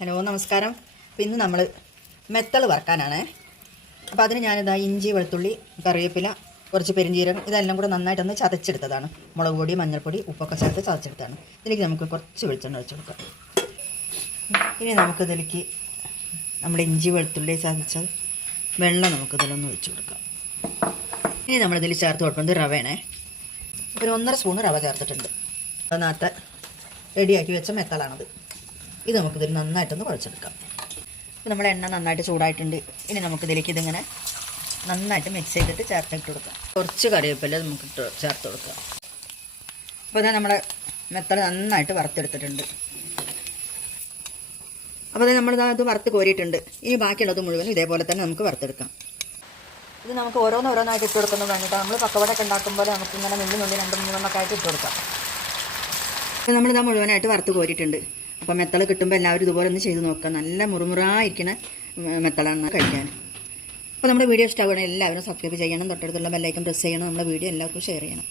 Hello നമസ്കാരം. അപ്പോൾ ഇന്ന് നമ്മൾ മെത്തൾ വറക്കാനാണ്. അപ്പോൾ അതിന് ഞാനിതാ ഇഞ്ചി വെളുത്തുള്ളി കറിവേപ്പില കുറച്ച് പെരിഞ്ചീരകം ഇതെല്ലാം കൂടെ നന്നായിട്ടൊന്ന് ചതച്ചെടുത്തതാണ്. മുളക് പൊടി മഞ്ഞൾപ്പൊടി ഉപ്പൊക്കെ ചേർത്ത് ചതച്ചെടുത്താണ് ഇതിലേക്ക് നമുക്ക് കുറച്ച് വെളിച്ചെണ്ണ ഒഴിച്ച് കൊടുക്കാം. ഇനി നമുക്കിതിലേക്ക് നമ്മുടെ ഇഞ്ചി വെളുത്തുള്ളി ചതച്ച വെള്ളം നമുക്കിതിലൊന്ന് ഒഴിച്ച് കൊടുക്കാം. ഇനി നമ്മളിതിൽ ചേർത്ത് കൊടുക്കുന്നത് റവയാണേ. ഒരു ഒന്നര സ്പൂണ് റവ ചേർത്തിട്ടുണ്ട്. അതിനകത്ത് റെഡിയാക്കി വെച്ച മെത്തളാണത്. ഇത് നമുക്കിതിൽ നന്നായിട്ടൊന്ന് കുഴച്ചെടുക്കാം. ഇപ്പം നമ്മുടെ എണ്ണ നന്നായിട്ട് ചൂടായിട്ടുണ്ട്. ഇനി നമുക്കിതിലേക്ക് ഇതിങ്ങനെ നന്നായിട്ട് മിക്സ് ചെയ്തിട്ട് ചേർത്തിട്ട് കൊടുക്കാം. കുറച്ച് കറിവേപ്പില നമുക്ക് ചേർത്ത് കൊടുക്കാം. അപ്പോൾ ഇതാ നമ്മുടെ മെത്തള നന്നായിട്ട് വറുത്തെടുത്തിട്ടുണ്ട്. അപ്പോൾ നമ്മളിതാ ഇത് വറുത്ത് കോരിയിട്ടുണ്ട്. ഇനി ബാക്കിയുള്ളത് മുഴുവനും ഇതേപോലെ തന്നെ നമുക്ക് വറുത്തെടുക്കാം. ഇത് നമുക്ക് ഓരോന്ന് ഓരോന്നായിട്ട് ഇട്ട് കൊടുക്കുന്നത് വേണ്ടിയിട്ട് നമ്മൾ പക്കവടൊക്കെ ഉണ്ടാക്കുമ്പോൾ നമുക്ക് ഇങ്ങനെ നുള്ളി നുള്ളി രണ്ട് മൂന്നെണ്ണമൊക്കെ ആയിട്ട് ഇട്ട് കൊടുക്കാം. നമ്മൾ നമ്മളിതാ മുഴുവനായിട്ട് വറുത്ത് കോരിയിട്ടുണ്ട്. അപ്പോൾ മെത്തള കിട്ടുമ്പോൾ എല്ലാവരും ഇതുപോലെ ഒന്ന് ചെയ്ത് നോക്കുക. നല്ല മുറുമുറായിരിക്കുന്ന മെത്തളാണ് കഴിക്കാൻ. അപ്പോൾ നമ്മുടെ വീഡിയോ ഇഷ്ടമാണ് എല്ലാവരും സബ്സ്ക്രൈബ് ചെയ്യണം. തൊട്ടടുത്തുള്ള ബെല്ലൈക്കൻ പ്രസ് ചെയ്യണം. നമ്മുടെ വീഡിയോ എല്ലാവർക്കും ഷെയർ ചെയ്യണം.